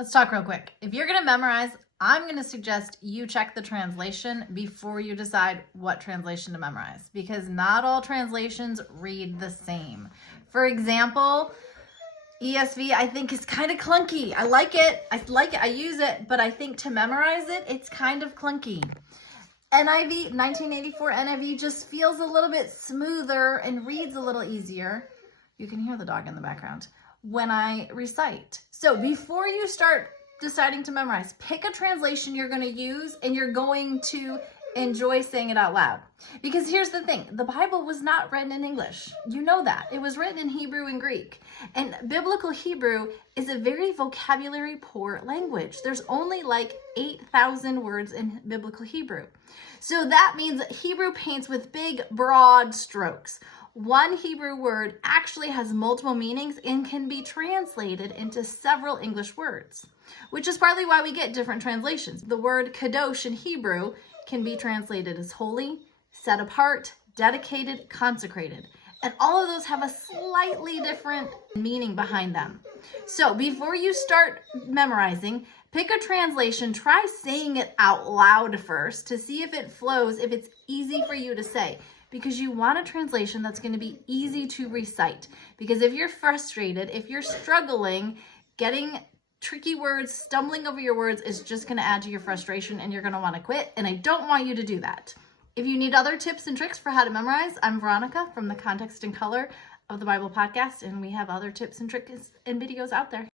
Let's talk real quick. If you're going to memorize, I'm going to suggest you check the translation before you decide what translation to memorize, because not all translations read the same. For example, ESV I think is kind of clunky. I like it, I use it, but I think to memorize it, it's kind of clunky. NIV, 1984 NIV just feels a little bit smoother and reads a little easier. You can hear the dog in the background when I recite. So before you start deciding to memorize, pick a translation you're going to use and you're going to enjoy saying it out loud. Because here's the thing, the Bible was not written in English. You know that. It was written in Hebrew and Greek. And biblical Hebrew is a very vocabulary poor language. There's only like 8,000 words in biblical Hebrew. So that means that Hebrew paints with big, broad strokes. One Hebrew word actually has multiple meanings and can be translated into several English words, which is partly why we get different translations. The word kadosh in Hebrew can be translated as holy, set apart, dedicated, consecrated. And all of those have a slightly different meaning behind them. So before you start memorizing, pick a translation, try saying it out loud first to see if it flows, if it's easy for you to say. Because you want a translation that's going to be easy to recite. Because if you're frustrated, if you're struggling, getting tricky words, stumbling over your words is just going to add to your frustration and you're going to want to quit. And I don't want you to do that. If you need other tips and tricks for how to memorize, I'm Veronica from the Context and Color of the Bible podcast, and we have other tips and tricks and videos out there.